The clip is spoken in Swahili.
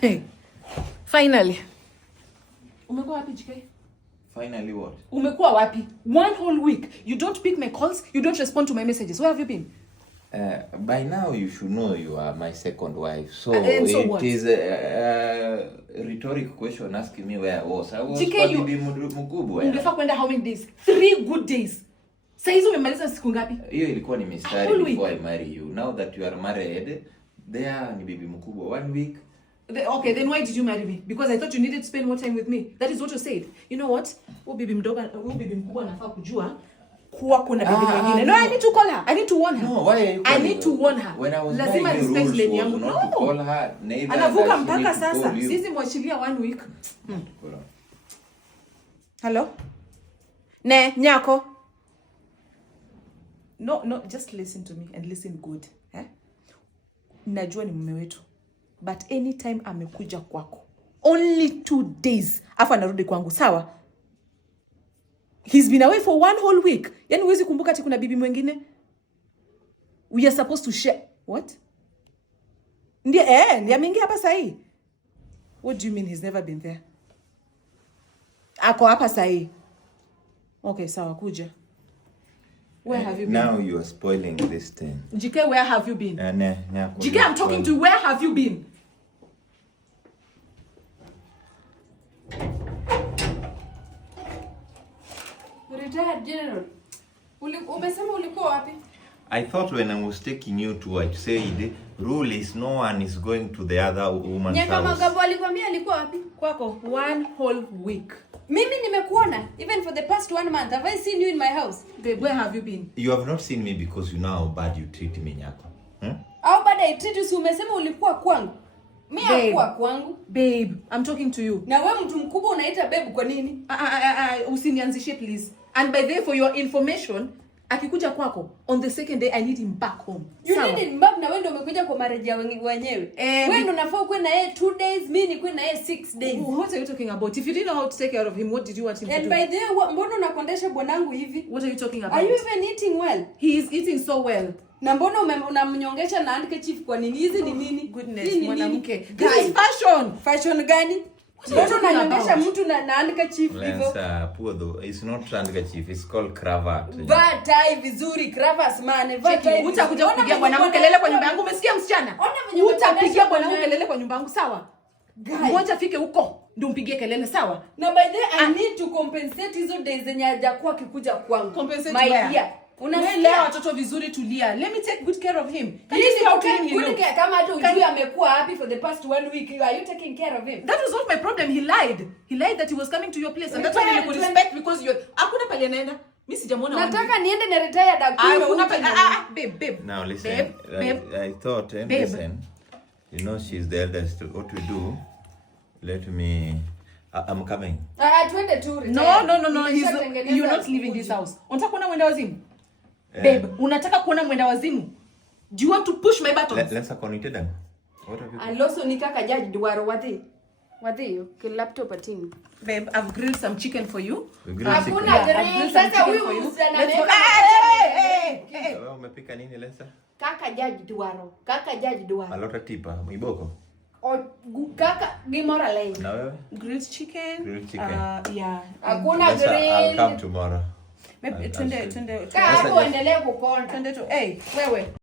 Hey. Finally. Umekuwa wapi JK? Finally what? Umekuwa wapi? 1 whole week. You don't pick my calls, you don't respond to my messages. Where have you been? By now you should know you are my second wife. So, so it what? is a rhetorical question asking me where I was. I was JK, bibi mkubwa. Ungefaa kwenda how many days? 3 good days. Sasa hizo umemaliza siku ngapi? Hiyo ilikuwa ni mistari before I marry you. Now that you are married, there ni bibi mkubwa 1 week. Okay, then why did you marry me? Because I thought you needed to spend more time with me. That is what you said. You know what? Bibi mkubwa anafaa kujua kuwa kuna bibi mwingine. No, I need to call her. I need to warn her. No, why are you I need to warn her. When I was lazima respect lane yangu. No. To call her, anavuka mpaka sasa. Sisi mwachilia 1 week. Hello? Ne, nyako. No, just listen to me and listen good. Najua ni mume wetu. But anytime amekuja kwako, only 2 days afa narudi kwangu, sawa? He's been away for 1 whole week. Yaani huwezi kumbuka ati kuna bibi mwingine? We are supposed to share. What? Ndiye ameingia hapa sahi. What do you mean he's never been there? Ako hapa sahi. Okay, sawa, kuja. Where have you been? Now you are spoiling this thing. JK, where have you been? JK, I'm talking to you. Where have you been? Retired General. Umesema ulikuwa wapi? I thought when I was taking you to, I said, rule is no one is going to the other woman's Nyaka house. Magabo alikwambia alikuwa wapi? Kwako 1 whole week. Mimi nimekuona even for the past 1 month. Have I seen you in my house? Babe, where have you been? You have not seen me because you know how bad you treat me, Nyako. How bad I treat you? Si umesema ulikuwa kwangu. Mimi hakuwa kwangu. Babe, I'm talking to you. Na wewe mtu mkubwa unaita babe kwa nini? Usinianzishe please. And by the way, for your information, akikuja kwako on the 2nd day I need him back home. You need him back, na wewe ndio umekuja kwa marriage wenyewe. Wewe ndio unafaa kuwa na yeye 2 days, mimi nikuwe na yeye 6 days. What are you talking about? If you didn't know how to take care of him, what did you want him to do? And by the way, mbona unakondesha bwanangu hivi? What are you talking about? Are you even eating well? He is eating so well. Na mbona unamnyongesha na handkerchief kwa nini? Hizi ni nini? Goodness, mwanamke. This is fashion. Fashion gani? Mbona unanyongesha mtu na handkerchief hivyo? Lensa, poor though. It's not handkerchief, it's called cravat. Vaa tai vizuri, cravats man. Vaa tai. Utakuja kupigia bwanangu kelele kwa nyumba yangu, umesikia msichana? Utapigia bwanangu kelele kwa nyumba yangu, sawa? Ngoja afike huko ndio mpigie kelele, sawa? Na by the way, I need to compensate hizo days zenye hajakuwa akikuja kwangu. Compensate my where? dear. Unalea watoto vizuri, tulia. Let me take good care of him. Can you see how clean he looks? Kama hata ujui amekuwa happy for the past 1 week, are you taking care of him? That was not my problem. He lied. He lied that he was coming to your place, and that's why you could respect because you. Hakuna pale anaenda. Mimi sijamuona. Nataka niende na retired doctor. Babe. Now listen. Babe. I thought, listen. You know she's the eldest. What we do? Let me. I'm coming. Twende tu retire. No. You're not leaving this house. Unataka kuona mwenda wazimu? Babe, unataka kuona mwenda wazimu? Do you want to push my buttons? Let's connect them. What have you? Aloso nikaka jaji duaro wati yo ke laptop atini. Babe, I've grilled some chicken for you. Hakuna grill. Sasa huyu msichana ameka. Hey. Wewe umepika nini Lensa? Kaka jaji duaro. Alota tipa, mwiboko. Kaka gimora leo. Na wewe? Grilled chicken. Yeah. Hakuna grill. I'll come tomorrow. Babe, twende. Kaa hapo endelee kukonda. Twende tu. Hey, wewe.